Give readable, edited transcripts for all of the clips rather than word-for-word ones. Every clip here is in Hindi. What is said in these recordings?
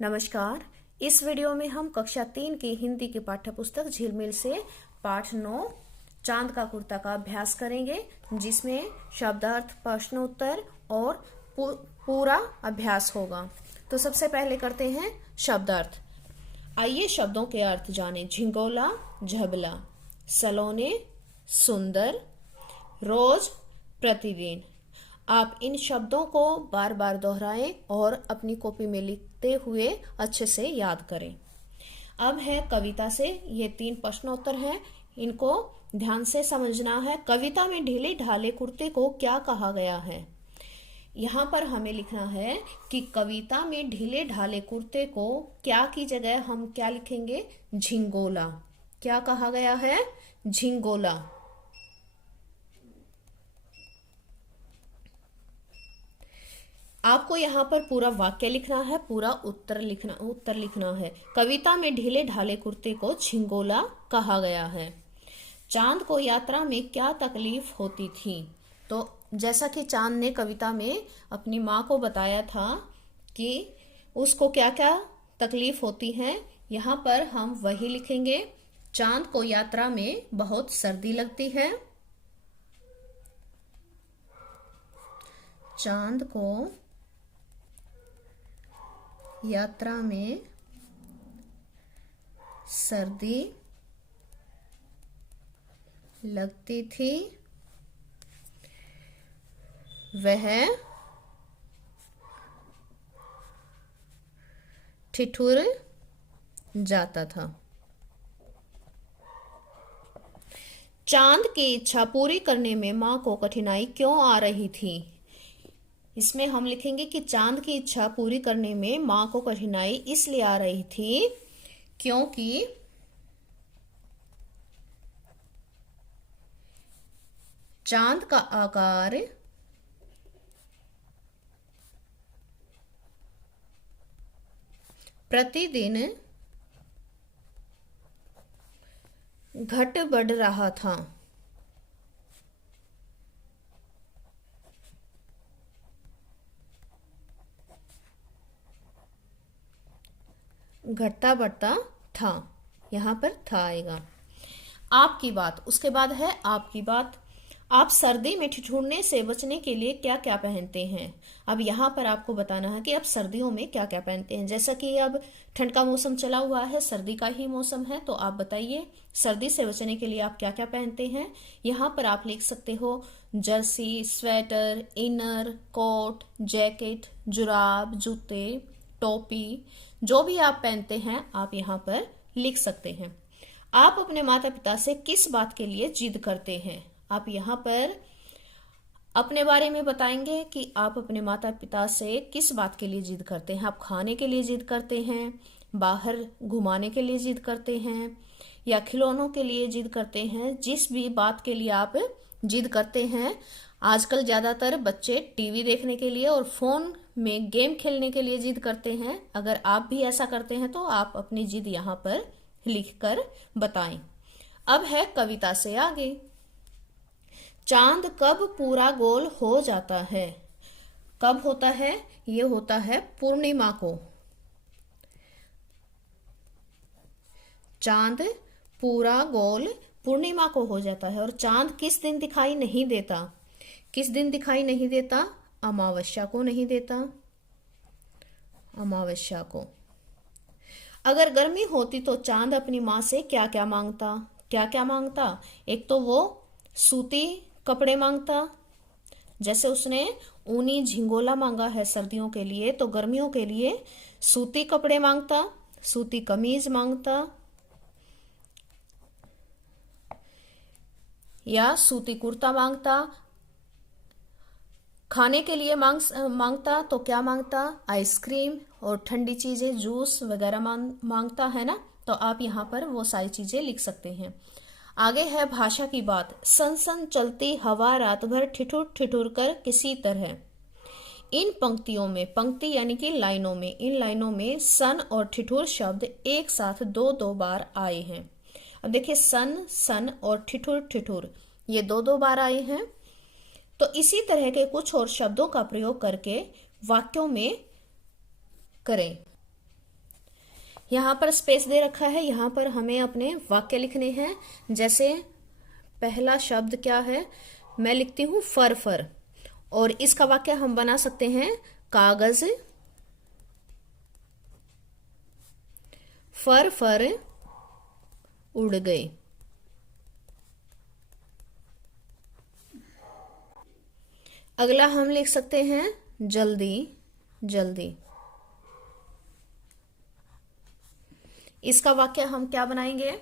नमस्कार। इस वीडियो में हम कक्षा 3 की हिंदी की पाठ्य पुस्तक झिलमिल से पाठ 9 चांद का कुर्ता का अभ्यास करेंगे, जिसमें शब्दार्थ, प्रश्न उत्तर और पूरा अभ्यास होगा। तो सबसे पहले करते हैं शब्दार्थ। आइए शब्दों के अर्थ जाने। झिंगोला, झबला, सलोने, सुंदर, रोज, प्रतिदिन। आप इन शब्दों को बार बार दोहराएं और अपनी कॉपी में लिखते हुए अच्छे से याद करें। अब है कविता से। ये 3 प्रश्नोत्तर हैं, इनको ध्यान से समझना है। कविता में ढीले ढाले कुर्ते को क्या कहा गया है? यहाँ पर हमें लिखना है कि कविता में ढीले ढाले कुर्ते को क्या की जगह हम क्या लिखेंगे? झिंगोला। क्या कहा गया है? झिंगोला। आपको यहाँ पर पूरा वाक्य लिखना है, पूरा उत्तर लिखना है। कविता में ढीले ढाले कुर्ते को झिंगोला कहा गया है। चांद को यात्रा में क्या तकलीफ होती थी? तो जैसा कि चांद ने कविता में अपनी माँ को बताया था कि उसको क्या क्या तकलीफ होती है, यहाँ पर हम वही लिखेंगे। चांद को यात्रा में बहुत सर्दी लगती है। चांद को यात्रा में सर्दी लगती थी। वह ठिठुर जाता था। चांद की इच्छा पूरी करने में मां को कठिनाई क्यों आ रही थी? इसमें हम लिखेंगे कि चांद की इच्छा पूरी करने में मां को कठिनाई इसलिए आ रही थी क्योंकि चांद का आकार प्रतिदिन घट बढ़ रहा था। घटता बढ़ता था, यहाँ पर था आएगा। आपकी बात, उसके बाद है आपकी बात। आप सर्दी में ठिठुरने से बचने के लिए क्या क्या पहनते हैं? अब यहाँ पर आपको बताना है कि आप सर्दियों में क्या क्या पहनते हैं। जैसा कि अब ठंड का मौसम चला हुआ है, सर्दी का ही मौसम है, तो आप बताइए सर्दी से बचने के लिए आप क्या क्या पहनते हैं। यहाँ पर आप लिख सकते हो jersey, sweater, inner, coat, jacket, जुराब, जूते, टोपी, जो भी आप पहनते हैं आप यहाँ पर लिख सकते हैं। आप अपने माता पिता से किस बात के लिए जिद करते हैं? आप यहाँ पर अपने बारे में बताएंगे कि आप अपने माता पिता से किस बात के लिए जिद करते हैं। आप खाने के लिए जिद करते हैं, बाहर घुमाने के लिए जिद करते हैं, या खिलौनों के लिए जिद करते हैं। जिस भी बात के लिए आप जिद करते हैं। आजकल ज़्यादातर बच्चे टीवी देखने के लिए और फोन में गेम खेलने के लिए जिद करते हैं। अगर आप भी ऐसा करते हैं तो आप अपनी जिद यहाँ पर लिखकर बताएं। अब है कविता से आगे। चांद कब पूरा गोल हो जाता है? कब होता है? ये होता है पूर्णिमा को। चांद पूरा गोल पूर्णिमा को हो जाता है। और चांद किस दिन दिखाई नहीं देता? किस दिन दिखाई नहीं देता? अमावस्या को नहीं देता। अमावस्या को। अगर गर्मी होती तो चांद अपनी माँ से क्या क्या मांगता? क्या क्या मांगता? एक तो वो सूती कपड़े मांगता, जैसे उसने ऊनी झिंगोला मांगा है सर्दियों के लिए, तो गर्मियों के लिए सूती कपड़े मांगता, सूती कमीज मांगता या सूती कुर्ता मांगता। खाने के लिए मांगता तो क्या मांगता? आइसक्रीम और ठंडी चीजें, जूस वगैरह मांगता है ना। तो आप यहाँ पर वो सारी चीजें लिख सकते हैं। आगे है भाषा की बात। सन सन चलती हवा रात भर ठिठुर ठिठुर कर किसी तरह। इन पंक्तियों में, पंक्ति यानी कि लाइनों में, इन लाइनों में सन और ठिठुर शब्द एक साथ दो दो बार आए हैं। अब देखिए सन, सन और ठिठुर ठिठुर ये दो दो बार आए हैं। तो इसी तरह के कुछ और शब्दों का प्रयोग करके वाक्यों में करें। यहाँ पर स्पेस दे रखा है, यहाँ पर हमें अपने वाक्य लिखने हैं। जैसे पहला शब्द क्या है, मैं लिखती हूँ फर फर, और इसका वाक्य हम बना सकते हैं कागज फर फर उड़ गए। अगला हम लिख सकते हैं जल्दी जल्दी। इसका वाक्य हम क्या बनाएंगे,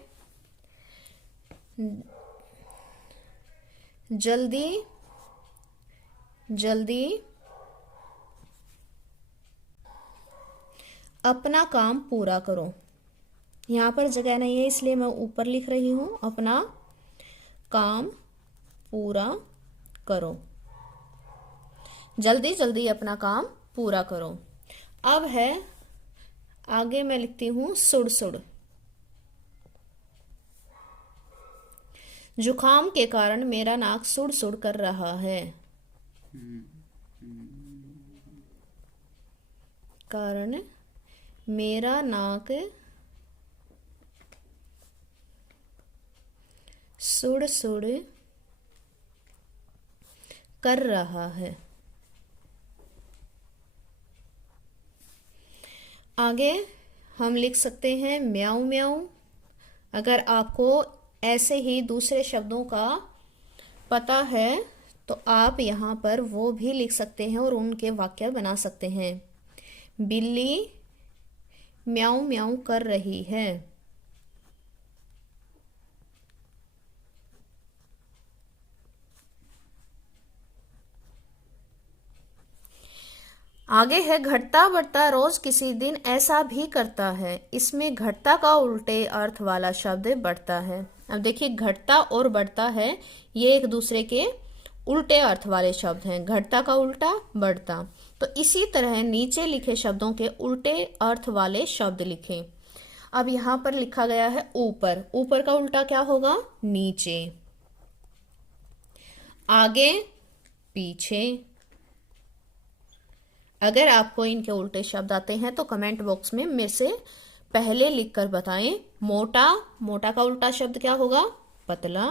जल्दी जल्दी अपना काम पूरा करो। यहाँ पर जगह नहीं है इसलिए मैं ऊपर लिख रही हूं, अपना काम पूरा करो। जल्दी जल्दी अपना काम पूरा करो। अब है आगे मैं लिखती हूं सुड़ सुड़। जुकाम के कारण मेरा नाक सुड़ सुड़ कर रहा है। कारण मेरा नाक सुड़ सुड़ कर रहा है। आगे हम लिख सकते हैं म्याऊं म्याऊं। अगर आपको ऐसे ही दूसरे शब्दों का पता है तो आप यहाँ पर वो भी लिख सकते हैं और उनके वाक्य बना सकते हैं। बिल्ली म्याऊं म्याऊं कर रही है। आगे है घटता बढ़ता रोज किसी दिन ऐसा भी करता है। इसमें घटता का उल्टे अर्थ वाला शब्द बढ़ता है। अब देखिए घटता और बढ़ता है, ये एक दूसरे के उल्टे अर्थ वाले शब्द हैं। घटता का उल्टा बढ़ता। तो इसी तरह नीचे लिखे शब्दों के उल्टे अर्थ वाले शब्द लिखें। अब यहाँ पर लिखा गया है ऊपर। ऊपर का उल्टा क्या होगा, नीचे। आगे पीछे। अगर आपको इनके उल्टे शब्द आते हैं तो कमेंट बॉक्स में मेरे से पहले लिखकर बताएं। मोटा, मोटा का उल्टा शब्द क्या होगा, पतला।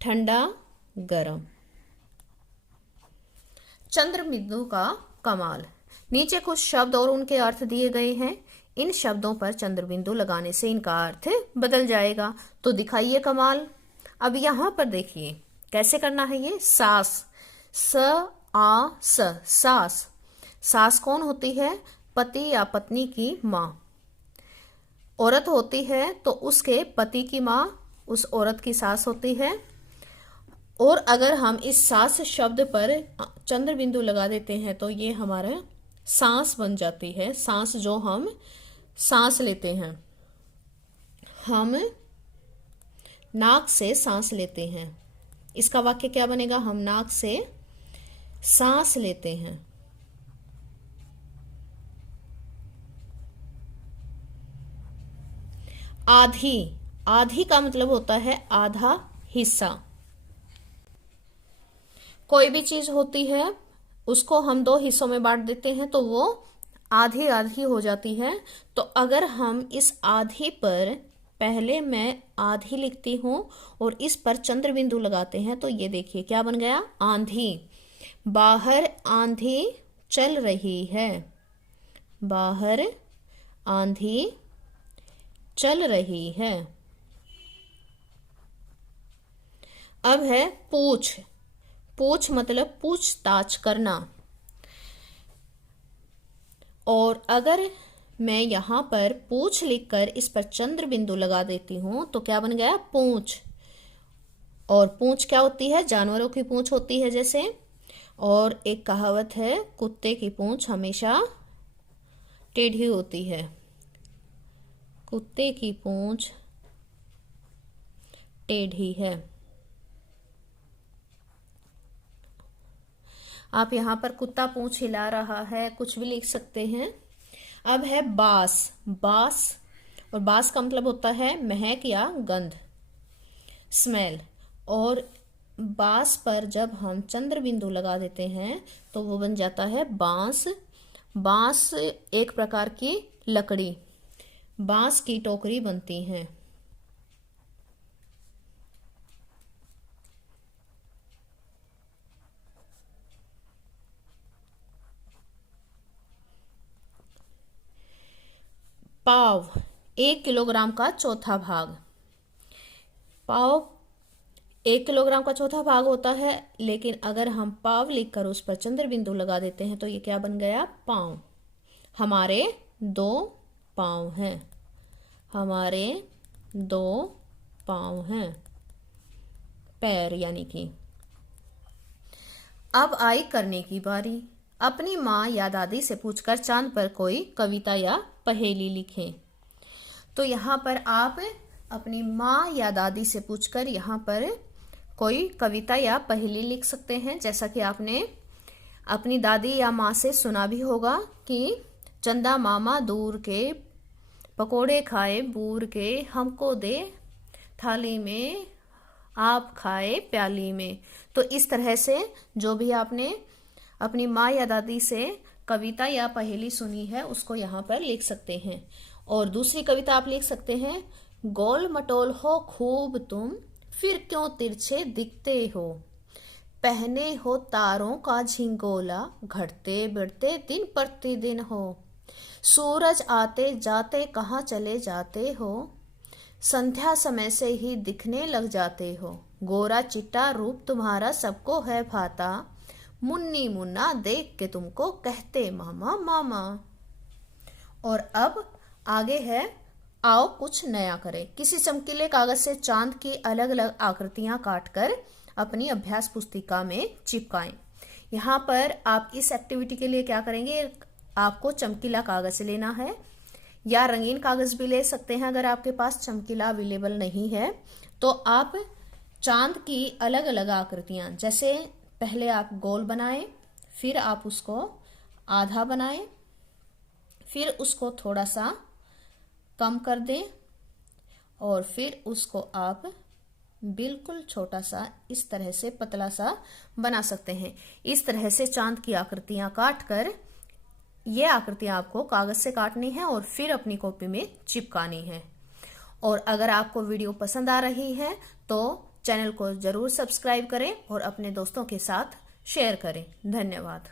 ठंडा गरम। चंद्र बिंदु का कमाल। नीचे कुछ शब्द और उनके अर्थ दिए गए हैं। इन शब्दों पर चंद्र बिंदु लगाने से इनका अर्थ बदल जाएगा। तो दिखाइए कमाल। अब यहां पर देखिए कैसे करना है ये। सास, स आ स, सास। सास कौन होती है, पति या पत्नी की माँ। औरत होती है तो उसके पति की माँ उस औरत की सास होती है। और अगर हम इस सास शब्द पर चंद्र बिंदु लगा देते हैं तो ये हमारा सांस बन जाती है। सांस जो हम सांस लेते हैं, हम नाक से सांस लेते हैं। इसका वाक्य क्या बनेगा, हम नाक से सांस लेते हैं। आधी, आधी का मतलब होता है आधा हिस्सा। कोई भी चीज होती है उसको हम दो हिस्सों में बांट देते हैं तो वो आधी आधी हो जाती है। तो अगर हम इस आधी पर पहले मैं आधी लिखती हूं और इस पर चंद्र बिंदु लगाते हैं तो ये देखिए क्या बन गया, आंधी। बाहर आंधी चल रही है। बाहर आंधी चल रही है। अब है पूछ। पूछ मतलब पूछताछ करना। और अगर मैं यहां पर पूछ लिखकर इस पर चंद्र बिंदु लगा देती हूं तो क्या बन गया, पूंछ। और पूंछ क्या होती है, जानवरों की पूंछ होती है जैसे। और एक कहावत है, कुत्ते की पूंछ हमेशा टेढ़ी होती है। कुत्ते की पूंछ टेढ़ी है। आप यहाँ पर कुत्ता पूंछ हिला रहा है, कुछ भी लिख सकते हैं। अब है बास। बास, और बास का मतलब होता है महक या गंध, स्मेल। और बास पर जब हम चंद्र बिंदु लगा देते हैं तो वो बन जाता है बांस। बांस एक प्रकार की लकड़ी, बांस की टोकरी बनती है। पाव 1 किलोग्राम का चौथा भाग। पाव 1 किलोग्राम का चौथा भाग होता है, लेकिन अगर हम पाव लिखकर उस पर चंद्र बिंदु लगा देते हैं तो ये क्या बन गया? पाँव। हमारे 2 पाँव हैं, हमारे 2 पाँव हैं, पैर यानी कि। अब आई करने की बारी। अपनी माँ या दादी से पूछकर चांद पर कोई कविता या पहेली लिखें। तो यहाँ पर आप अपनी माँ या दादी से पूछकर यहाँ पर कोई कविता या पहेली लिख सकते हैं। जैसा कि आपने अपनी दादी या माँ से सुना भी होगा कि चंदा मामा दूर के, पकोड़े खाए बूर के, हमको दे थाली में, आप खाए प्याली में। तो इस तरह से जो भी आपने अपनी माँ या दादी से कविता या पहेली सुनी है उसको यहाँ पर लिख सकते हैं। और दूसरी कविता आप लिख सकते हैं, गोल मटोल हो खूब तुम, फिर क्यों तिरछे दिखते हो, पहने हो तारों का झिंगोला, घटते बढ़ते दिन प्रतिदिन हो, सूरज आते जाते कहाँ चले जाते हो, संध्या समय से ही दिखने लग जाते हो, गोरा चिट्टा रूप तुम्हारा सबको है भाता, मुन्नी मुन्ना देख के तुमको कहते मामा मामा। और अब आगे है, आओ कुछ नया करें। किसी चमकीले कागज से चांद की अलग अलग आकृतियां काटकर अपनी अभ्यास पुस्तिका में चिपकाएं। यहाँ पर आप इस एक्टिविटी के लिए क्या करेंगे, आपको चमकीला कागज लेना है या रंगीन कागज भी ले सकते हैं। अगर आपके पास चमकीला अवेलेबल नहीं है तो आप चांद की अलग अलग आकृतियां, जैसे पहले आप गोल बनाएं, फिर आप उसको आधा बनाएं, फिर उसको थोड़ा सा कम कर दें और फिर उसको आप बिल्कुल छोटा सा इस तरह से पतला सा बना सकते हैं। इस तरह से चांद की आकृतियां काटकर, ये आकृतियां आपको कागज से काटनी है और फिर अपनी कॉपी में चिपकानी है। और अगर आपको वीडियो पसंद आ रही है तो चैनल को जरूर सब्सक्राइब करें और अपने दोस्तों के साथ शेयर करें। धन्यवाद।